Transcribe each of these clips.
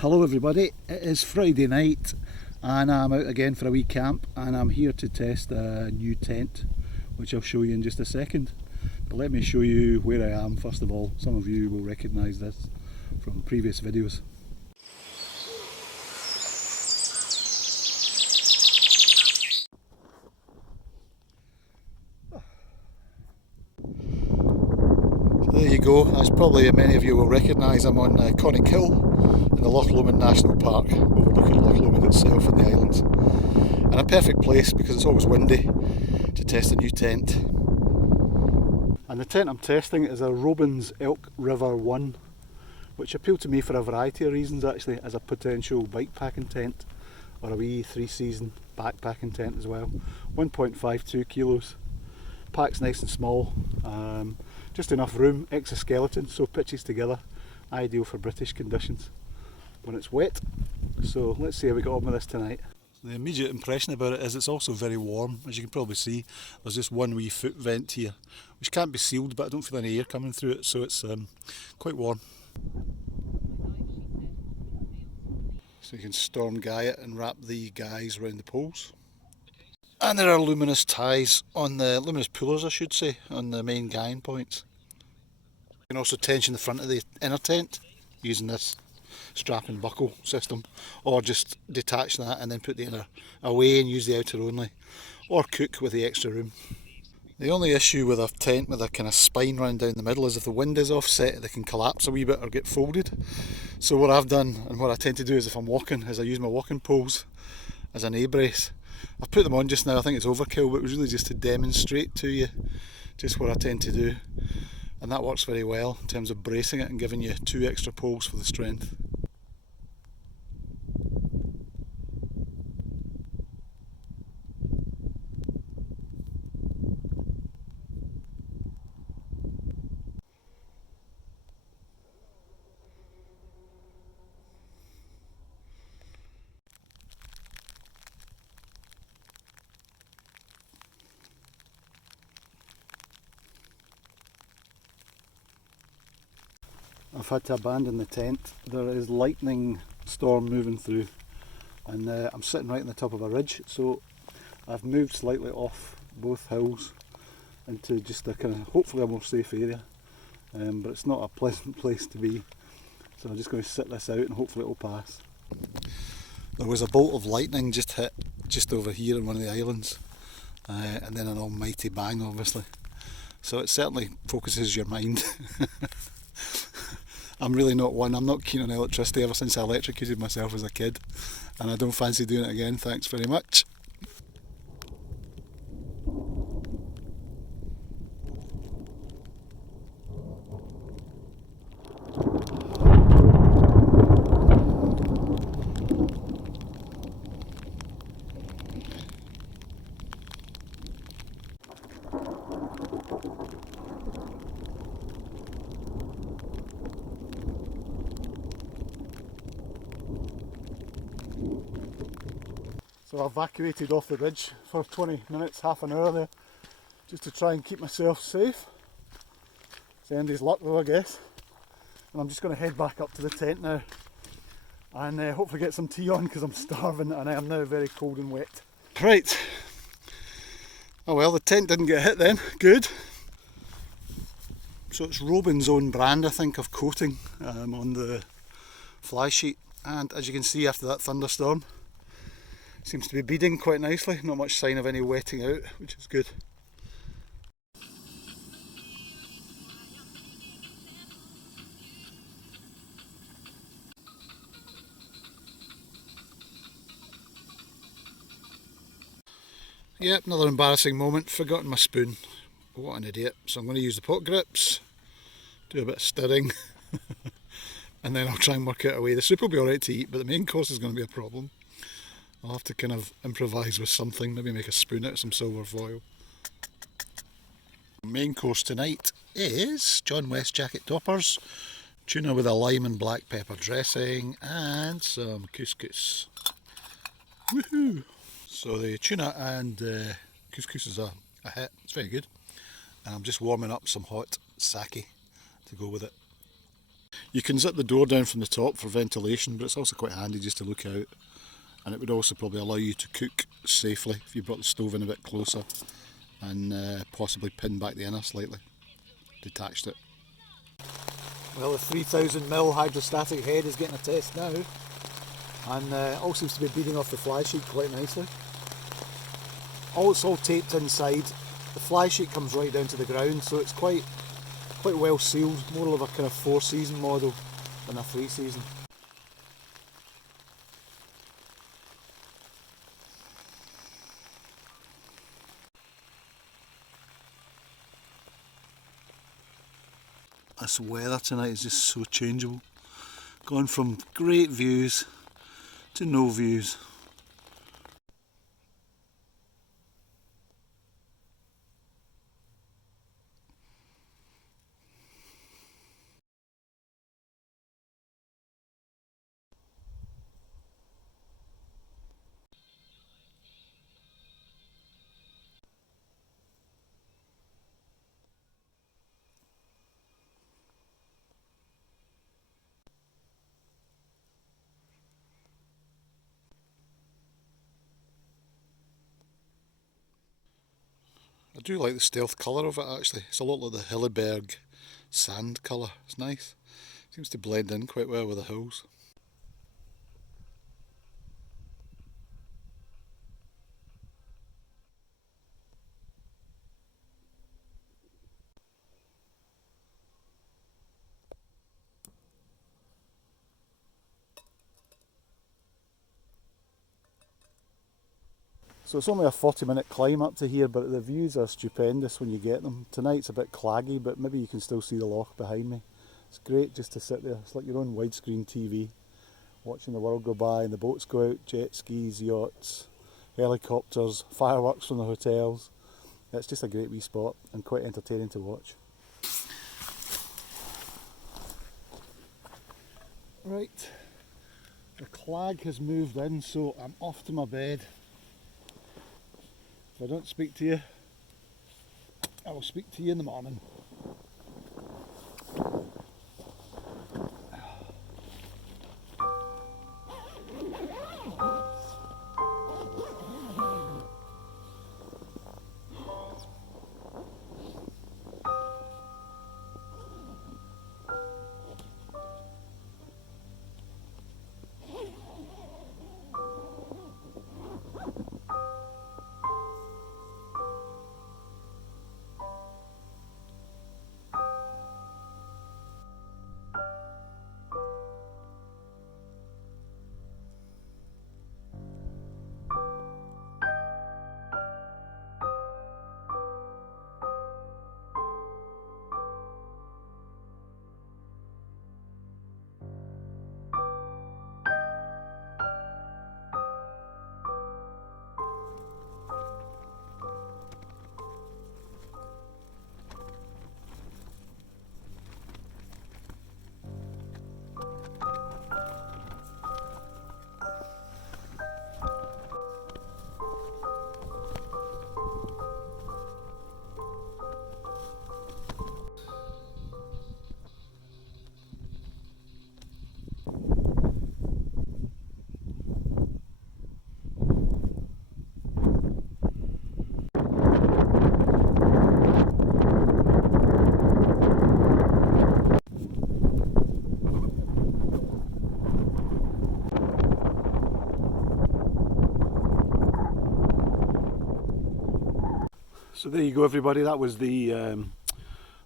Hello everybody, it is Friday night and I'm out again for a wee camp and I'm here to test a new tent which I'll show you in just a second. But let me show you where I am first of all. Some of you will recognise this from previous videos. So there you go, as probably many of you will recognise, I'm on Connick Hill in the Loch Lomond National Park, overlooking Loch Lomond itself and the islands. And a perfect place because it's always windy to test a new tent. And the tent I'm testing is a Robens Elk River 1, which appealed to me for a variety of reasons actually, as a potential bike packing tent or a wee 3-season backpacking tent as well. 1.52 kilos, packs nice and small, just enough room, exoskeleton, so pitches together, ideal for British conditions when it's wet. So let's see how we got on with this tonight. The immediate impression about it is it's also very warm. As you can probably see, there's just one wee foot vent here, which can't be sealed, but I don't feel any air coming through it, so it's quite warm. So you can storm guy it and wrap the guys around the poles. And there are luminous ties on the, luminous pullers I should say, on the main guying points. You can also tension the front of the inner tent using this strap and buckle system, or just detach that and then put the inner away and use the outer only, or cook with the extra room. The only issue with a tent with a kind of spine running down the middle is if the wind is offset, they can collapse a wee bit or get folded. So what I've done, and what I tend to do is if I'm walking, is I use my walking poles as an A-brace. I've put them on just now, I think it's overkill, but it was really just to demonstrate to you just what I tend to do. And that works very well in terms of bracing it and giving you 2 extra poles for the strength. I've had to abandon the tent. There is lightning storm moving through and I'm sitting right on the top of a ridge, so I've moved slightly off both hills into just a kind of, hopefully a more safe area, but it's not a pleasant place to be, so I'm just going to sit this out and hopefully it will pass. There was a bolt of lightning just hit just over here on one of the islands, and then an almighty bang obviously, so it certainly focuses your mind. I'm really not one, I'm not keen on electricity ever since I electrocuted myself as a kid, and I don't fancy doing it again, thanks very much. So I evacuated off the ridge for 20 minutes, half an hour there, just to try and keep myself safe. It's Andy's luck though, I guess. And I'm just going to head back up to the tent now and hopefully get some tea on because I'm starving and I am now very cold and wet. Right. Oh well, the tent didn't get hit then, good. So it's Robens' own brand, I think, of coating on the fly sheet, and as you can see after that thunderstorm, seems to be beading quite nicely, not much sign of any wetting out, which is good. Yep, another embarrassing moment, forgotten my spoon. What an idiot. So I'm going to use the pot grips, do a bit of stirring, and then I'll try and work out a way. The soup will be alright to eat, but the main course is going to be a problem. I'll have to kind of improvise with something, maybe make a spoon out of some silver foil. Main course tonight is John West jacket toppers, tuna with a lime and black pepper dressing, and some couscous. Woohoo! So the tuna and couscous is a hit, it's very good. And I'm just warming up some hot sake to go with it. You can zip the door down from the top for ventilation, but it's also quite handy just to look out, and it would also probably allow you to cook safely if you brought the stove in a bit closer and possibly pin back the inner slightly, detached it. Well, the 3000mm hydrostatic head is getting a test now, and all seems to be beating off the fly sheet quite nicely. It's all taped inside. The fly sheet comes right down to the ground, so it's quite well sealed, more of a kind of 4-season model than a 3-season. This weather tonight is just so changeable. Gone from great views to no views. I do like the stealth colour of it actually. It's a lot like the Hilleberg sand colour. It's nice. Seems to blend in quite well with the hills. So it's only a 40-minute climb up to here, but the views are stupendous when you get them. Tonight's a bit claggy, but maybe you can still see the loch behind me. It's great just to sit there. It's like your own widescreen TV, watching the world go by and the boats go out, jet skis, yachts, helicopters, fireworks from the hotels. It's just a great wee spot and quite entertaining to watch. Right, the clag has moved in, so I'm off to my bed. If I don't speak to you, I will speak to you in the morning. So there you go everybody, that was the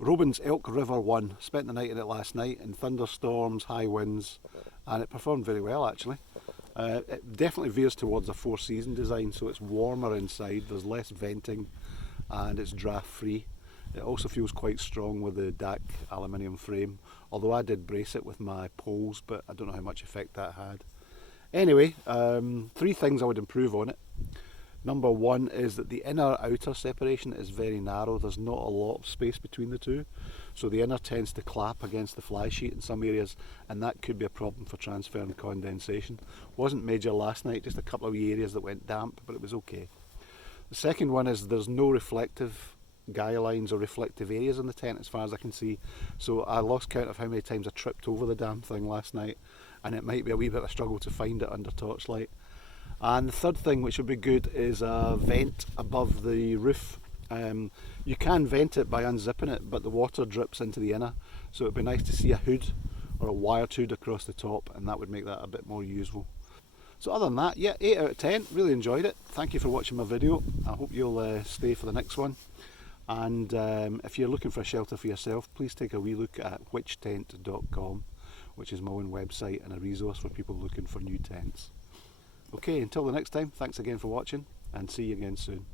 Robens Elk River 1. Spent the night in it last night in thunderstorms, high winds, and it performed very well actually. It definitely veers towards a 4-season design, so it's warmer inside, there's less venting and it's draft free. It also feels quite strong with the DAC aluminium frame, although I did brace it with my poles, but I don't know how much effect that had. Anyway, 3 things I would improve on it. Number 1 is that the inner-outer separation is very narrow. There's not a lot of space between the two, so the inner tends to clap against the fly sheet in some areas, and that could be a problem for transfer and condensation. Wasn't major last night, just a couple of areas that went damp, but it was okay. The second one is there's no reflective guy lines or reflective areas in the tent as far as I can see. So I lost count of how many times I tripped over the damn thing last night, and it might be a wee bit of a struggle to find it under torchlight. And the third thing which would be good is a vent above the roof. You can vent it by unzipping it, but the water drips into the inner, so it'd be nice to see a hood or a wired hood across the top, and that would make that a bit more usable. So other than that, yeah, 8 out of 10, really enjoyed it. Thank you for watching my video. I hope you'll stay for the next one. And if you're looking for a shelter for yourself, please take a wee look at whichtent.com, which is my own website and a resource for people looking for new tents. Okay, until the next time, thanks again for watching, and see you again soon.